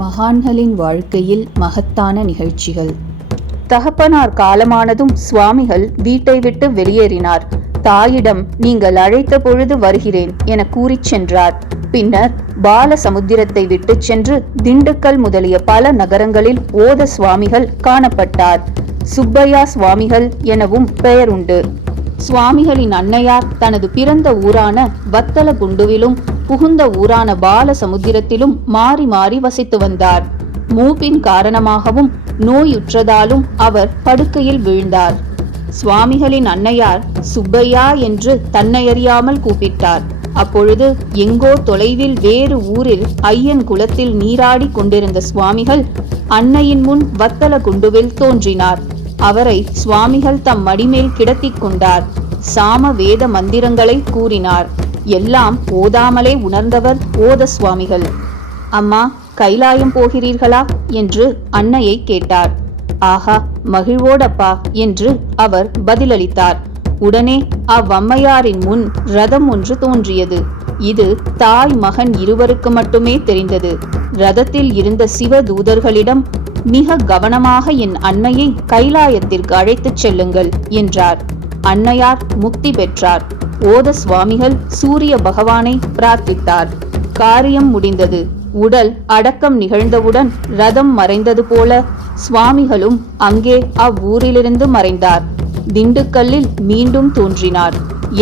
மகான்களின் வாழ்க்கையில் மகத்தான நிகழ்ச்சிகள். தகப்பனார் காலமானதும் சுவாமிகள் வீட்டை விட்டு வெளியேறினார். தாயிடம் நீங்கள் அழைத்த பொழுது வருகிறேன் என கூறிச் சென்றார். பின்னர் பாலசமுத்திரத்தை விட்டு சென்று திண்டுக்கல் முதலிய பல நகரங்களில் ஓத சுவாமிகள் காணப்பட்டார். சுப்பையா சுவாமிகள் எனவும் பெயர் உண்டு. சுவாமிகளின் அன்னையார் தனது பிறந்த ஊரான வத்தலகுண்டுவிலும் புகுந்த ஊரான பாலசமுத்திரத்திலும் மாறி மாறி வசித்து வந்தார். மூப்பின் காரணமாகவும் நோயுற்றதாலும் அவர் படுக்கையில் வீழ்ந்தார். சுவாமிகளின் அன்னையார் சுப்பையா என்று தன்னையறியாமல் கூப்பிட்டார். அப்பொழுது எங்கோ தொலைவில் வேறு ஊரில் ஐயன் குளத்தில் நீராடி கொண்டிருந்த சுவாமிகள் அன்னையின் முன் வத்தலகுண்டுவில் தோன்றினார். அவரை சுவாமிகள் தம் மடிமேல் கிடத்திக் கொண்டார். சாம வேத மந்திரங்களை கூறினார். எல்லாம் ஓதாமலே உணர்ந்தவர் ஓத சுவாமிகள். அம்மா, கைலாயம் போகிறீர்களா என்று அன்னையை கேட்டார். ஆஹா, மகிழ்வோடப்பா என்று அவர் பதிலளித்தார். உடனே அவ்வம்மையாரின் முன் ரதம் ஒன்று தோன்றியது. இது தாய் மகன் இருவருக்கு மட்டுமே தெரிந்தது. ரதத்தில் இருந்த சிவதூதர்களிடம் மிக கவனமாக என் அன்னையை கைலாயத்திற்கு அழைத்துச் செல்லுங்கள் என்றார். அன்னையார் முக்தி பெற்றார். ஓத சுவாமிகள் சூரிய பகவானை பிரார்த்தித்தார். காரியம் முடிந்தது. உடல் அடக்கம் நிகழ்ந்தவுடன் ரதம் மறைந்தது போல சுவாமிகளும் அங்கே அவ்வூரிலிருந்து மறைந்தார். திண்டுக்கல்லில் மீண்டும் தோன்றினார்.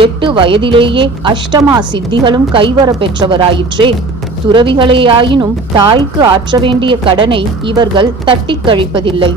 8 வயதிலேயே அஷ்டமா சித்திகளும் கைவர பெற்றவராயிற்றே. துறவிகளேயாயினும் தாய்க்கு ஆற்ற வேண்டிய கடனை இவர்கள் தட்டிக் கழிப்பதில்லை.